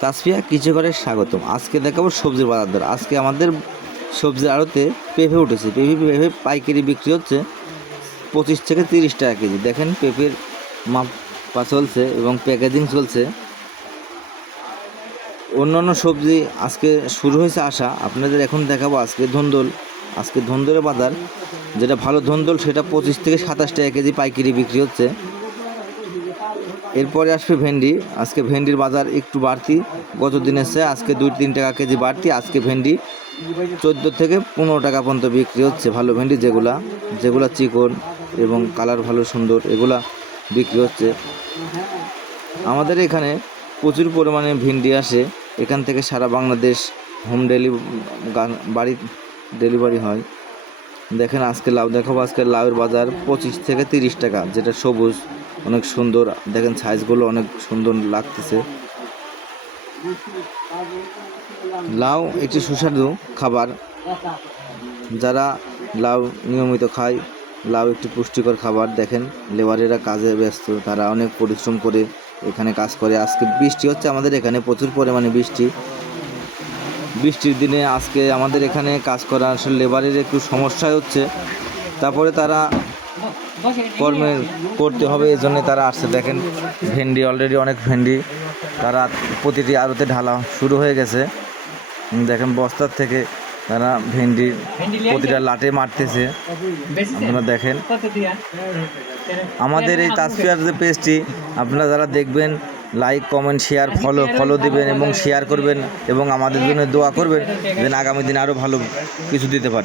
তাসফিয়া কিছু করে স্বাগতম। আজকে দেখাবো সবজির বাজার দর। আজকে আমাদের সবজির আড়তে পেঁপে উঠেছে। পেঁপে পেঁপে পাইকারি বিক্রি হচ্ছে পঁচিশ থেকে তিরিশ টাকা কেজি। দেখেন পেঁপের মাপা চলছে এবং প্যাকেজিং চলছে। অন্যান্য সবজি আজকে শুরু হয়েছে আসা আপনাদের এখন দেখাবো আজকে ধন্দল। আজকে ধন্দলের বাজার, যেটা ভালো ধন্দল, সেটা পঁচিশ থেকে সাতাশ টাকা কেজি পাইকারি বিক্রি হচ্ছে। এরপরে আসবে ভেন্ডি। আজকে ভেন্ডির বাজার একটু বাড়তি। গত দিনের চেয়ে আজকে দুই তিন টাকা কেজি বাড়তি। আজকে ভেন্ডি চোদ্দ থেকে পনেরো টাকা পর্যন্ত বিক্রি হচ্ছে। ভালো ভেন্ডি যেগুলা যেগুলা চিকন এবং কালার ভালো সুন্দর, এগুলা বিক্রি হচ্ছে। আমাদের এখানে প্রচুর পরিমাণে ভেন্ডি আসে। এখান থেকে সারা বাংলাদেশ হোম ডেলি বাড়ি ডেলিভারি হয়। দেখেন আজকে লাউ, দেখাবো আজকে লাউয়ের বাজার পঁচিশ থেকে তিরিশ টাকা, যেটা সবুজ। অনেক সুন্দর। দেখেন সাইজগুলো অনেক সুন্দর লাগতেছে। লাউ একটি সুস্বাদু খাবার। যারা লাউ নিয়মিত খায়, লাউ একটি পুষ্টিকর খাবার, দেখেন লেবারেরা কাজে ব্যস্ত, তারা অনেক পরিশ্রম করে এখানে কাজ করে। আজকে বৃষ্টি হচ্ছে, আমাদের এখানে প্রচুর পরিমাণে বৃষ্টি। বৃষ্টির দিনে আজকে আমাদের এখানে কাজ করা আসলে লেবারের একটু সমস্যা হচ্ছে। তারপরে তারা কর্মে করতে হবে, এই জন্য তারা আসছে। দেখেন, ভেন্ডি অলরেডি অনেক ভেন্ডি। তারা প্রতিটি আড়তে ঢালা শুরু হয়ে গেছে। দেখেন, বস্তার থেকে তারা ভেন্ডি প্রতিটা লাটে মারতেছে। আপনারা দেখেন, আমাদের এই তাসফিয়ার যে পেজটি, আপনারা যারা দেখবেন like comment share follow follow দিবেন এবং শেয়ার করবেন এবং আমাদের জন্য দোয়া করবেন, যেন আগামী দিন আরও ভালো কিছু দিতে পারি।